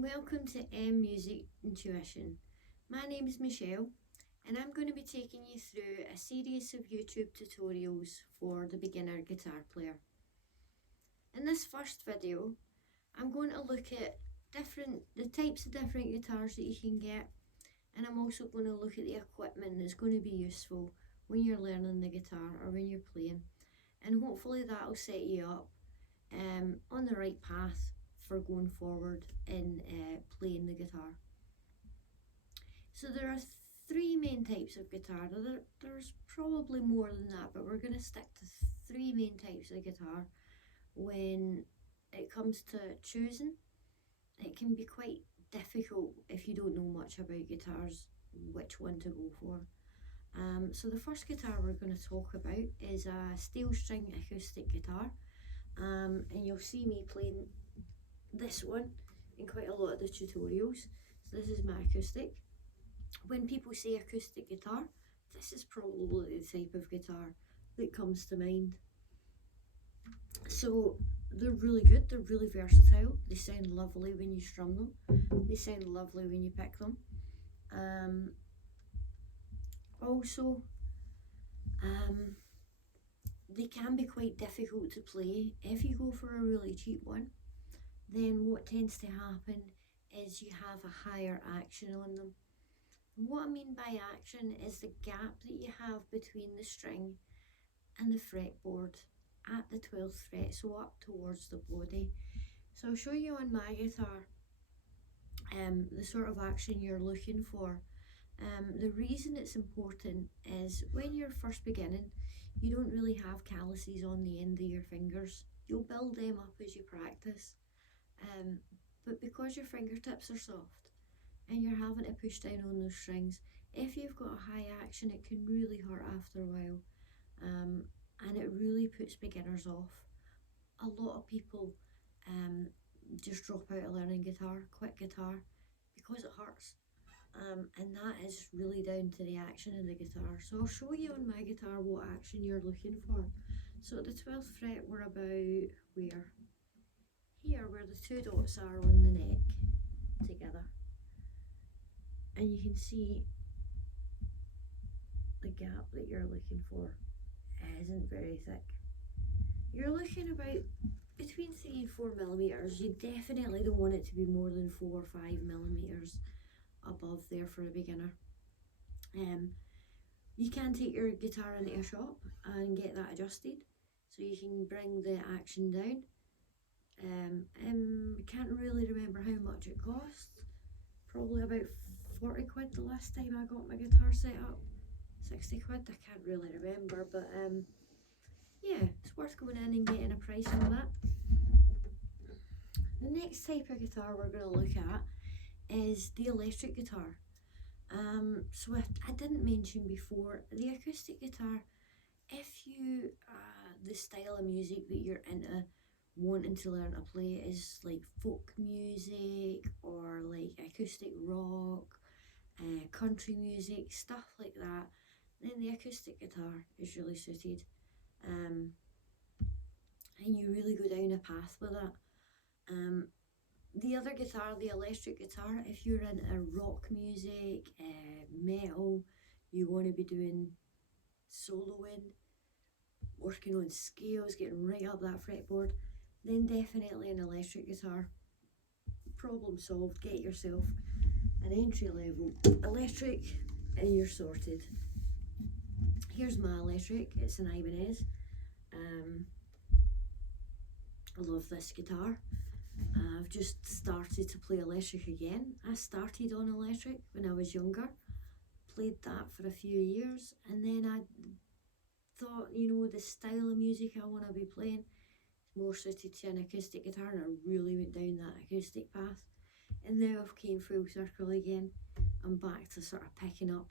and welcome to M Music Intuition. My name is Michelle, and I'm going to be taking you through a series of YouTube tutorials for the beginner guitar player. In this first video, I'm going to look at the types of different guitars that you can get, and I'm also going to look at the equipment that's going to be useful when you're learning the guitar or when you're playing, and hopefully that'll set you up on the right path for going forward in playing the guitar. So there are three main types of guitar. There's probably more than that, but we're going to stick to three main types of guitar when it comes to choosing. It can be quite difficult if you don't know much about guitars, which one to go for. So the first guitar we're going to talk about is a steel string acoustic guitar, and you'll see me playing this one in quite a lot of the tutorials. So this is my acoustic. When people say acoustic guitar, this is probably the type of guitar that comes to mind. So they're really good, they're really versatile, they sound lovely when you strum them, they sound lovely when you pick them. Also, they can be quite difficult to play. If you go for a really cheap one, then what tends to happen is you have a higher action on them. And what I mean by action is the gap that you have between the string and the fretboard at the 12th fret, so up towards the body. So I'll show you on my guitar the sort of action you're looking for. The reason it's important is when you're first beginning, you don't really have calluses on the end of your fingers. You'll build them up as you practice. But because your fingertips are soft and you're having to push down on those strings, if you've got a high action, it can really hurt after a while, and it really puts beginners off. A lot of people just drop out of learning guitar, quit guitar, because it hurts, and that is really down to the action in the guitar. So I'll show you on my guitar what action you're looking for. So at the 12th fret, we're about here where the two dots are on the neck together, and you can see the gap that you're looking for isn't very thick. You're looking about between 3 and 4 millimeters. You definitely don't want it to be more than 4 or 5 millimeters above there for a beginner. You can take your guitar into a shop and get that adjusted, so you can bring the action down. I can't really remember how much it cost. Probably about 40 quid the last time I got my guitar set up. 60 quid, I can't really remember, but yeah, it's worth going in and getting a price on that. The next type of guitar we're going to look at is the electric guitar. So I didn't mention before, the acoustic guitar, if you, the style of music that you're into, wanting to learn to play is like folk music or like acoustic rock, country music, stuff like that, then the acoustic guitar is really suited, and you really go down a path with it. The other guitar, the electric guitar, if you're into rock music, metal, you want to be doing soloing, working on scales, getting right up that fretboard, then definitely an electric guitar. Problem solved, get yourself an entry level electric and you're sorted. Here's my electric, it's an Ibanez. I love this guitar. I've just started to play electric again. I started on electric when I was younger, played that for a few years, and then I thought, the style of music I want to be playing is more suited to an acoustic guitar, and I really went down that acoustic path. And now I've came full circle again. I'm back to sort of picking up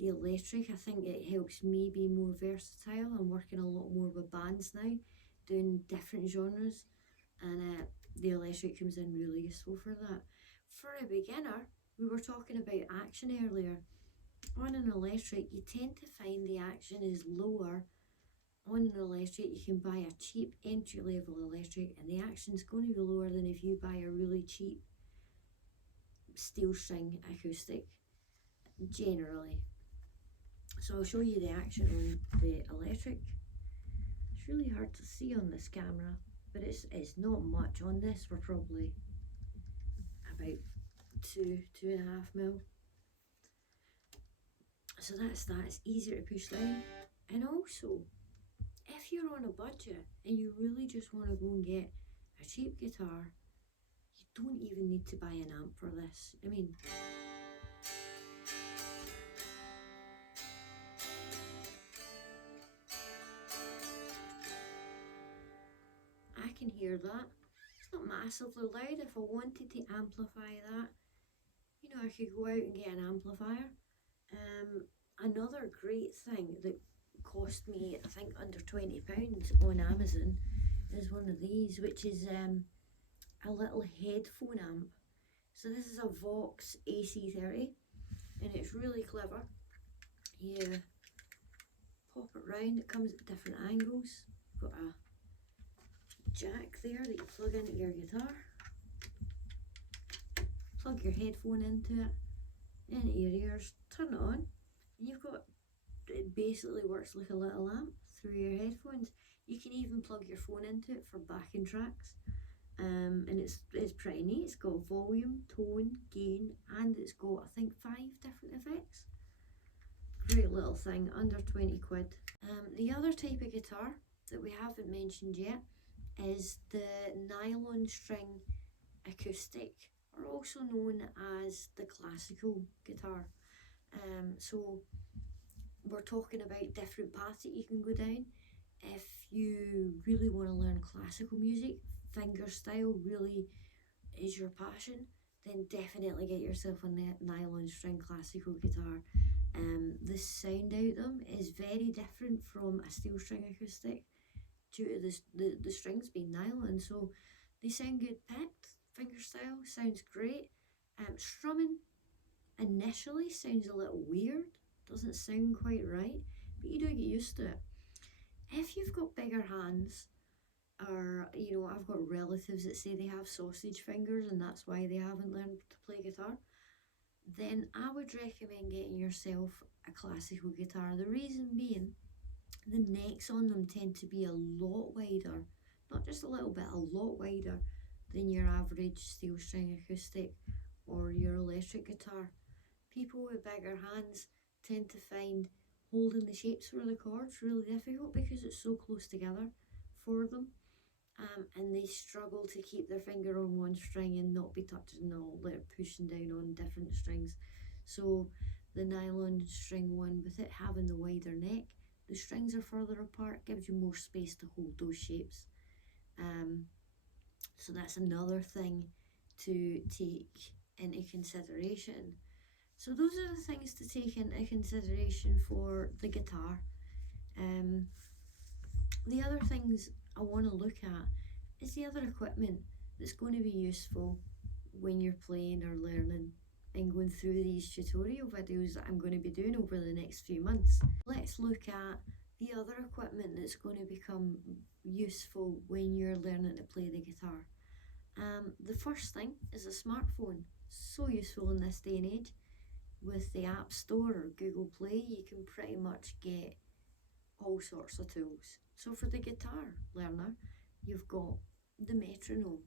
the electric. I think it helps me be more versatile. I'm working a lot more with bands now, doing different genres, and the electric comes in really useful for that. For a beginner, we were talking about action earlier. On an electric, you tend to find the action is lower. On an electric, you can buy a cheap entry level electric and the action's going to be lower than if you buy a really cheap steel string acoustic generally. So I'll show you the action on the electric. It's really hard to see on this camera, but it's not much on this. We're probably about 2.5 mil. So that's that. It's easier to push down. And also, if you're on a budget and you really just want to go and get a cheap guitar, you don't even need to buy an amp for this. I mean, I can hear that. It's not massively loud. If I wanted to amplify that, you know, I could go out and get an amplifier. Another great thing that cost me, I think, under £20 on Amazon is one of these, which is a little headphone amp. So this is a Vox AC30, and it's really clever. You pop it round, it comes at different angles. Got a jack there that you plug into your guitar. Plug your headphone into it, into your ears, turn it on, and you've got, it basically works like a little amp through your headphones. You can even plug your phone into it for backing tracks, and it's pretty neat. It's got volume, tone, gain, and it's got, I think, 5 different effects. Great little thing, under 20 quid. The other type of guitar that we haven't mentioned yet is the nylon string acoustic, or also known as the classical guitar. So we're talking about different paths that you can go down. If you really want to learn classical music, fingerstyle really is your passion, then definitely get yourself a nylon string classical guitar. The sound out them is very different from a steel string acoustic due to the strings being nylon, so they sound good picked. Fingerstyle sounds great. Strumming initially sounds a little weird, doesn't sound quite right, but you do get used to it. If you've got bigger hands, or, you know, I've got relatives that say they have sausage fingers and that's why they haven't learned to play guitar, then I would recommend getting yourself a classical guitar. The reason being, the necks on them tend to be a lot wider, not just a little bit, a lot wider than your average steel string acoustic or your electric guitar. People with bigger hands tend to find holding the shapes for the chords really difficult because it's so close together for them, and they struggle to keep their finger on one string and not be touching all, like pushing down on different strings. So the nylon string one, with it having the wider neck, the strings are further apart, gives you more space to hold those shapes. So that's another thing to take into consideration. So those are the things to take into consideration for the guitar. The other things I want to look at is the other equipment that's going to be useful when you're playing or learning and going through these tutorial videos that I'm going to be doing over the next few months. Let's look at the other equipment that's going to become useful when you're learning to play the guitar. The first thing is a smartphone. So useful in this day and age. With the App Store or Google Play, you can pretty much get all sorts of tools. So for the guitar learner, you've got the metronome.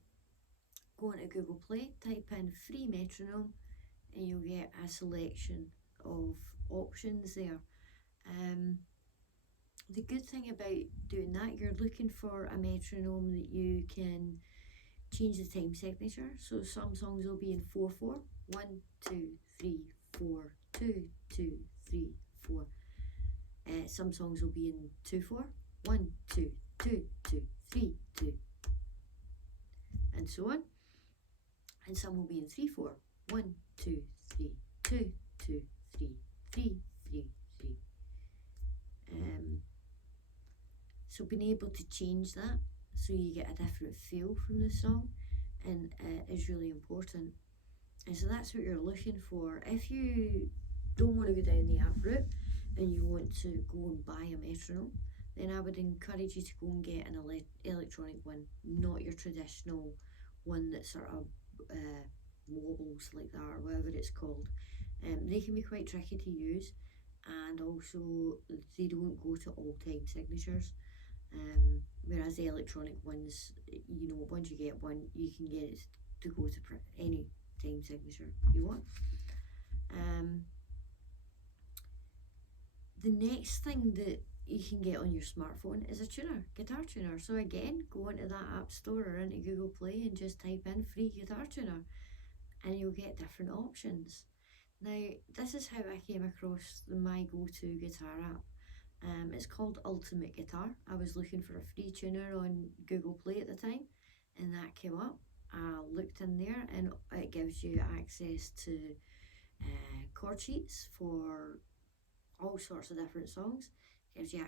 Go into Google Play, type in free metronome, and you'll get a selection of options there. The good thing about doing that, you're looking for a metronome that you can change the time signature. So some songs will be in 4/4, 1, 2, 3, 4, 2, 2, 3, 4. Some songs will be in 2/4, 1, 2, 2, 2, 3, 2, and so on. And some will be in 3/4, 1, 2, 3, 2, 2, 3, 3, 3, 3. So being able to change that so you get a different feel from the song and is really important. And so that's what you're looking for. If you don't want to go down the app route and you want to go and buy a metronome, then I would encourage you to go and get an electronic one, not your traditional one that's sort of wobbles like that, or whatever it's called. They can be quite tricky to use, and also they don't go to all time signatures. Whereas the electronic ones, once you get one, you can get it to go to any time signature you want. The next thing that you can get on your smartphone is a tuner, guitar tuner. So again, go into that app store or into Google Play and just type in free guitar tuner, and you'll get different options. Now, this is how I came across my go-to guitar app. It's called Ultimate Guitar. I was looking for a free tuner on Google Play at the time, and that came up. I looked in there, and it gives you access to chord sheets for all sorts of different songs. It gives you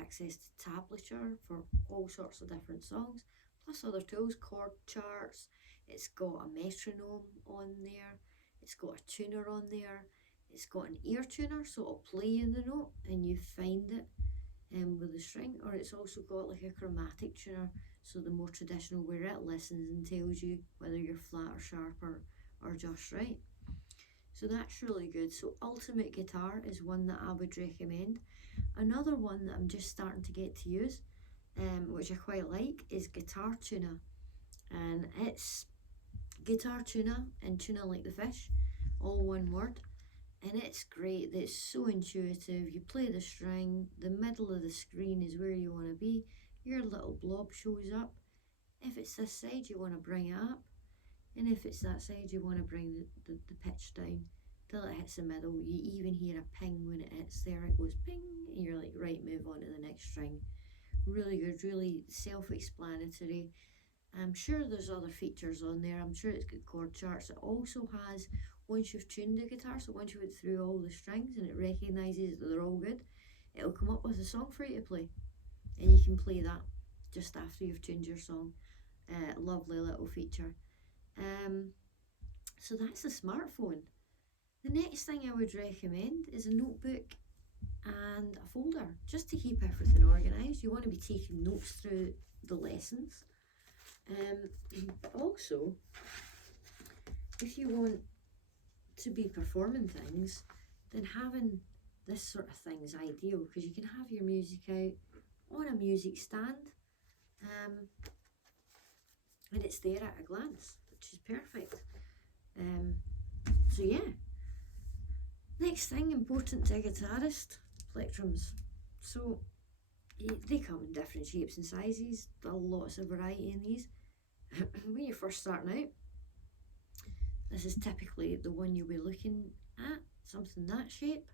access to tablature for all sorts of different songs, plus other tools, chord charts. It's got a metronome on there. It's got a tuner on there. It's got an ear tuner, so it'll play you the note and you find it with the string. Or it's also got like a chromatic tuner, so the more traditional, where it listens and tells you whether you're flat or sharp or just right. So that's really good. So Ultimate Guitar is one that I would recommend. Another one that I'm just starting to get to use, which I quite like, is Guitar Tuna. And it's Guitar Tuna and tuna like the fish, all one word. And it's great. It's so intuitive. You play the string, the middle of the screen is where you want to be. Your little blob shows up. If it's this side, you want to bring it up. And if it's that side, you want to bring the pitch down till it hits the middle. You even hear a ping when it hits there. It goes ping, and you're like, right, move on to the next string. Really good, really self-explanatory. I'm sure there's other features on there. I'm sure it's got chord charts. It also has, once you've tuned the guitar, so once you went through all the strings and it recognises that they're all good, it'll come up with a song for you to play. And you can play that just after you've tuned your song. Lovely little feature. So that's a smartphone. The next thing I would recommend is a notebook and a folder, just to keep everything organised. You want to be taking notes through the lessons. But also, if you want to be performing things, then having this sort of thing is ideal, because you can have your music out on a music stand, and it's there at a glance, which is perfect. So yeah, next thing important to a guitarist, plectrums. So they come in different shapes and sizes. There's lots of variety in these. When you're first starting out, this is typically the one you'll be looking at, something that shape.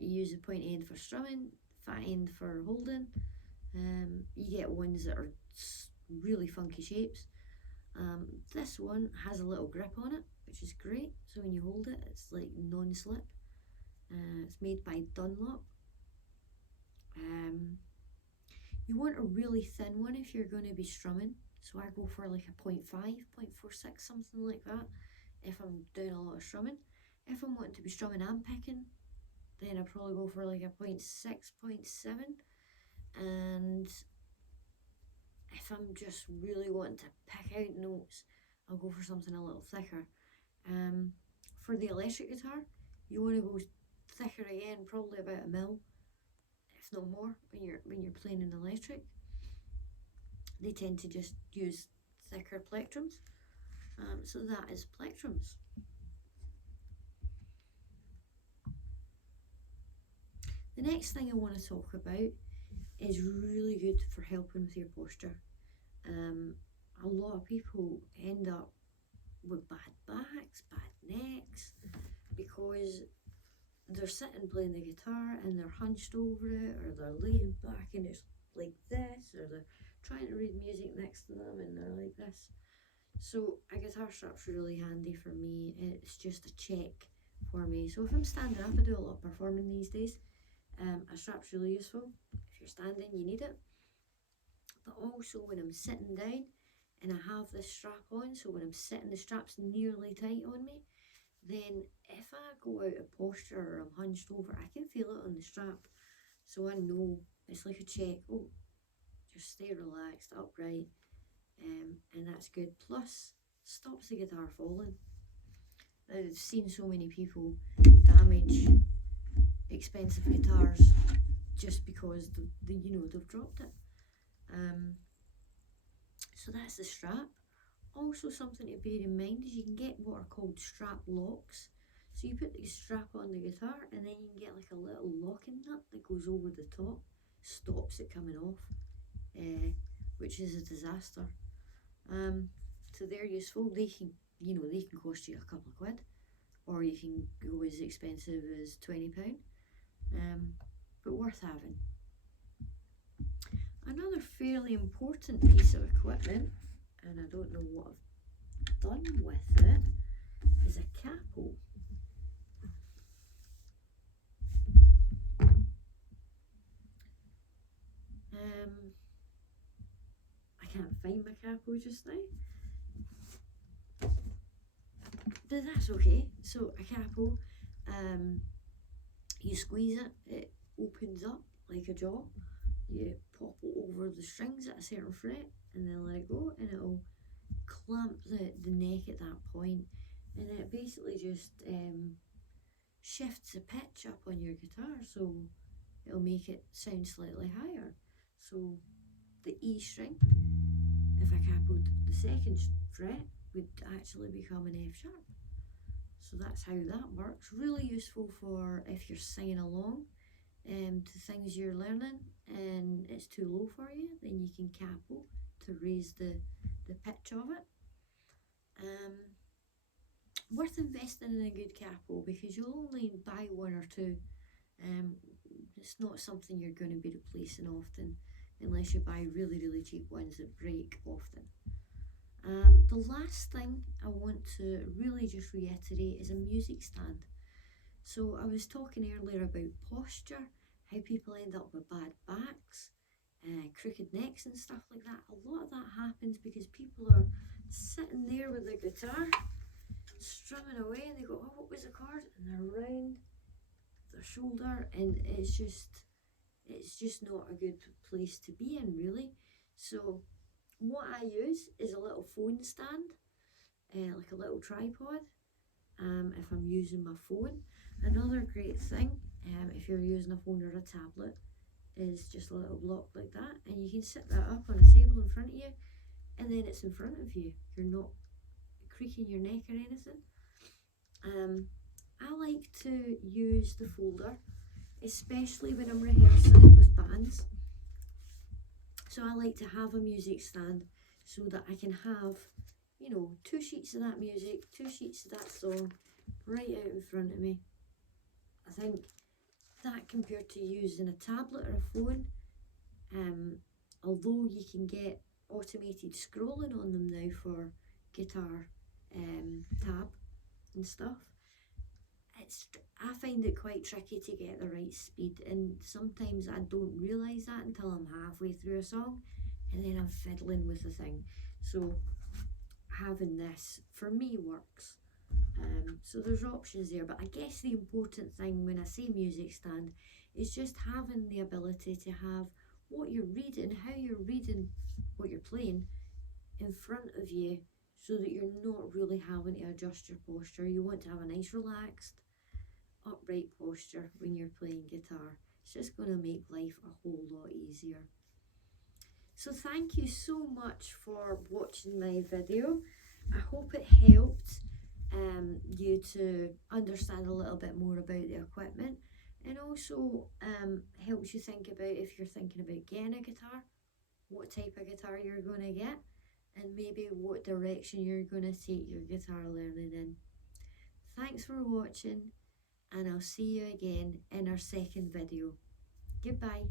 You use the point end for strumming, fat end for holding. You get ones that are really funky shapes. This one has a little grip on it, which is great, so when you hold it, it's like non-slip. It's made by Dunlop. You want a really thin one if you're going to be strumming, so I go for like a 0.5, 0.46, something like that, if I'm doing a lot of strumming. If I'm wanting to be strumming and picking, then I probably go for like a 0.6, 0.7, and if I'm just really wanting to pick out notes, I'll go for something a little thicker. For the electric guitar, you want to go thicker again, probably about 1 mil, if not more, when you're playing an electric. They tend to just use thicker plectrums. So that is plectrums. The next thing I want to talk about is really good for helping with your posture. A lot of people end up with bad backs, bad necks, because they're sitting playing the guitar and they're hunched over it, or they're laying back and it's like this, or they're trying to read music next to them and they're like this. So a guitar strap's really handy for me. It's just a check for me. So if I'm standing up, I do a lot of performing these days, a strap's really useful. If you're standing, you need it. But also when I'm sitting down and I have this strap on, so when I'm sitting, the strap's nearly tight on me, then if I go out of posture or I'm hunched over, I can feel it on the strap. So I know it's like a check. Oh, just stay relaxed, upright, and that's good. Plus, stops the guitar falling. I've seen so many people damage expensive guitars just because they've dropped it. So that's the strap. Also, something to bear in mind is you can get what are called strap locks. So you put the strap on the guitar and then you can get like a little locking nut that goes over the top, stops it coming off, which is a disaster. So they're useful. They can cost you a couple of quid, or you can go as expensive as £20, but worth having. Another fairly important piece of equipment, and I don't know what I've done with it, is a capo. I can't find my capo just now, but that's okay. So a capo, you squeeze it, it opens up like a jaw. You pop it over the strings at a certain fret and then let it go, and it'll clamp the neck at that point, and it basically just shifts the pitch up on your guitar, so it'll make it sound slightly higher. So the E string, if I capoed the second fret, would actually become an F sharp. So that's how that works. Really useful for if you're singing along to things you're learning and it's too low for you, then you can capo to raise the pitch of it. Worth investing in a good capo because you'll only buy one or two. It's not something you're going to be replacing often unless you buy really, really cheap ones that break often. The last thing I want to really just reiterate is a music stand. So I was talking earlier about posture, how people end up with bad backs, crooked necks and stuff like that. A lot of that happens because people are sitting there with their guitar, strumming away, and they go, oh, what was the chord? And they're round their shoulder, and it's just not a good place to be in, really. So what I use is a little phone stand, like a little tripod, if I'm using my phone. Another great thing, if you're using a phone or a tablet, is just a little block like that, and you can sit that up on a table in front of you, and then it's in front of you. You're not creaking your neck or anything. I like to use the folder, especially when I'm rehearsing it with bands. So I like to have a music stand so that I can have, 2 sheets of that music, 2 sheets of that song right out in front of me. I think that compared to using a tablet or a phone, although you can get automated scrolling on them now for guitar tab and stuff, I find it quite tricky to get the right speed, and sometimes I don't realise that until I'm halfway through a song and then I'm fiddling with the thing. So having this for me works. So there's options there, but I guess the important thing when I say music stand is just having the ability to have what you're reading, how you're reading what you're playing in front of you, so that you're not really having to adjust your posture. You want to have a nice relaxed upright posture when you're playing guitar. It's just going to make life a whole lot easier. So thank you so much for watching my video. I hope it helped you to understand a little bit more about the equipment, and also helps you think about, if you're thinking about getting a guitar, what type of guitar you're going to get, and maybe what direction you're going to take your guitar learning in. Thanks for watching, and I'll see you again in our second video. Goodbye.